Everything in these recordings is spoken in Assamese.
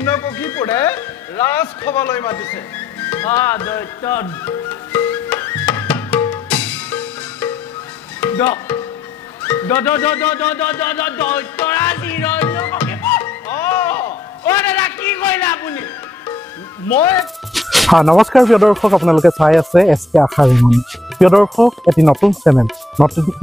হিৰণ্যকশিপুৰে ৰাজসভালৈ মাতিছে। নমস্কাৰ প্ৰিয় দৰ্শক, আপোনালোকে চাই আছে SK আশা ৰেঙনি। প্ৰিয় দৰ্শক, এটি নতুন চেনেল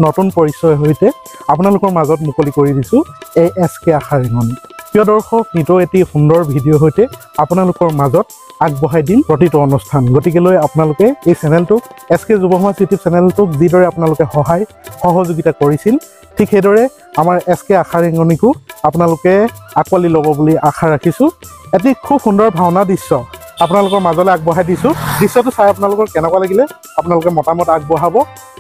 নতুন পৰিচয়ৰ সৈতে আপোনালোকৰ মাজত মুকলি কৰি দিছোঁ এই SK আশা ৰেঙনি। প্ৰিয় দৰ্শক, নিতৌ এটি সুন্দৰ ভিডিঅ'ৰ সৈতে আপোনালোকৰ মাজত আগবঢ়াই দিম প্ৰতিটো অনুষ্ঠান। গতিকেলৈ আপোনালোকে এই চেনেলটোক SK যুৱ সমাজ ইউটিউব চেনেলটোক যিদৰে আপোনালোকে সহায় সহযোগিতা কৰিছিল, ঠিক সেইদৰে আমাৰ SK আশা ৰেঙনিকো আপোনালোকে আঁকোৱালি ল'ব বুলি আশা ৰাখিছোঁ। এটি খুব সুন্দৰ ভাওনা দৃশ্য আপোনালোকৰ মাজলৈ আগবঢ়াই দিছোঁ। দৃশ্যটো চাই আপোনালোকৰ কেনেকুৱা লাগিলে আপোনালোকে মতামত আগবঢ়াব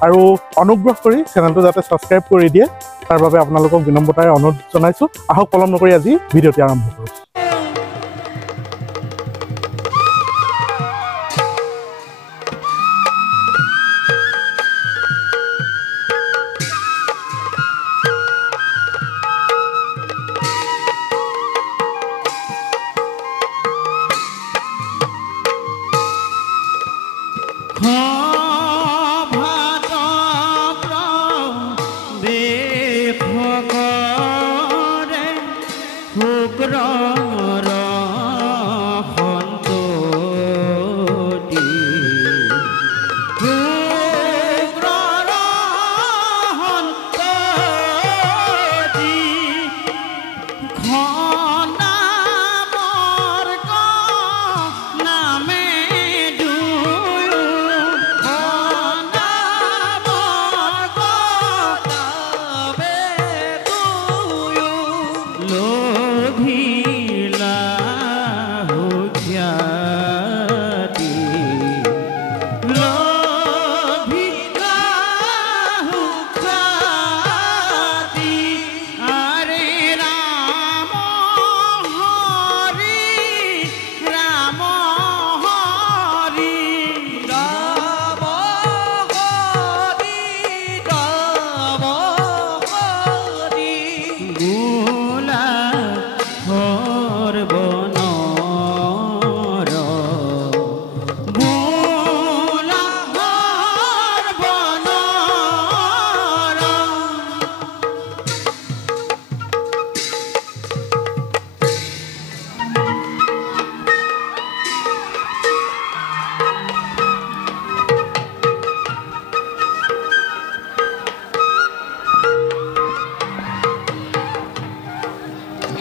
আৰু অনুগ্ৰহ কৰি চেনেলটো যাতে ছাবস্ক্ৰাইব কৰি দিয়ে তাৰ বাবে আপোনালোকক বিনম্ৰতাৰে অনুৰোধ জনাইছোঁ। আহক পলম নকৰি আজি ভিডিঅ'টি আৰম্ভ কৰোঁ।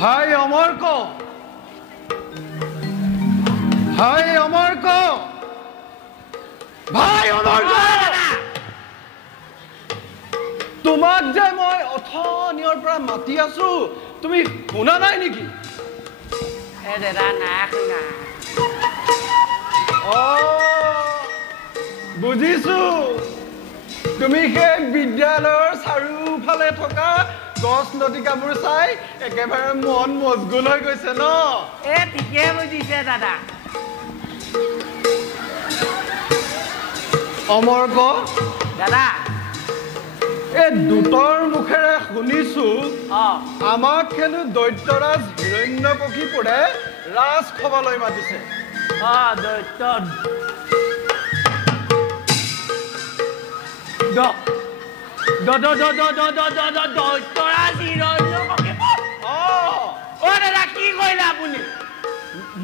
ভাই অমৰ্ক, ভাই অমৰ্ক, ভাই অমৰ্ক, তোমাক যে মই অথনিৰ পৰা মাতি আছো, তুমি শুনা নাই নেকি? বুজিছো, তুমি সেই বিদ্যালয়ৰ চাৰিওফালে থকা গছ লতিকাবোৰ চাই একেবাৰে মন মজগুল হৈ গৈছে ন? ঠিকে বুজিছে দাদা। অমৰ্ক দাদা, এই দুটৰ মুখেৰে শুনিছো আমাক হেনো দৈত্যৰাজ হিৰণ্যকশিপুৰে ৰাজসভালৈ মাতিছে।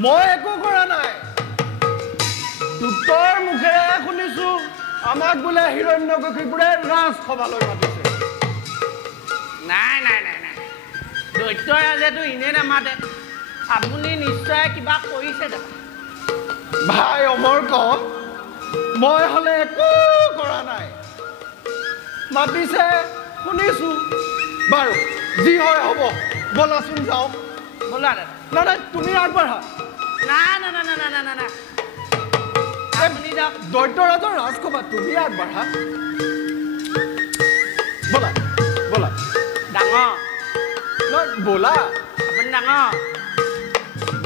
মই একো কৰা নাই, দুটৰ মুখেৰে শুনিছো আমাক বোলে হিৰণ্যকশিপুৰে ৰাজসভালৈ মাতিছে। নাই নাই নাই নাই, দৈত্যৰাজেতো এনে নামাতে, আপুনি নিশ্চয় কিবা কৰিছে দাদা। ভাই অমৰ্ক, মই হলে একো কৰা নাই, মাতিছে শুনিছো। বাৰু যি হয় হ'ব, বলাচোন যাওঁ। বলা দাদা। নাই নাই, তুমি আগবাঢ়া। নাই নাই নাই নাই নাই নাই নাই, আপুনি যাওক। দৈত্যৰাজৰ ৰাজসভা তুমি আগবাঢ়া। বলা বলা। ডাঙৰ নহয়, বলা। আপুনি ডাঙৰ,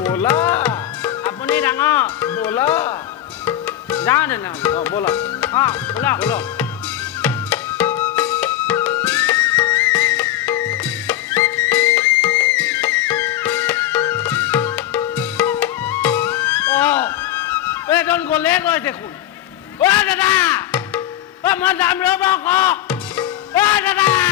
বলা। আপুনি ডাঙৰ, বলা। যাওঁ দাদা। বলা। বলা বলা। নলয় দেখোন। অ' দাদা, অ' মই যাম ৰ'ব আকৌ। অ' দাদা।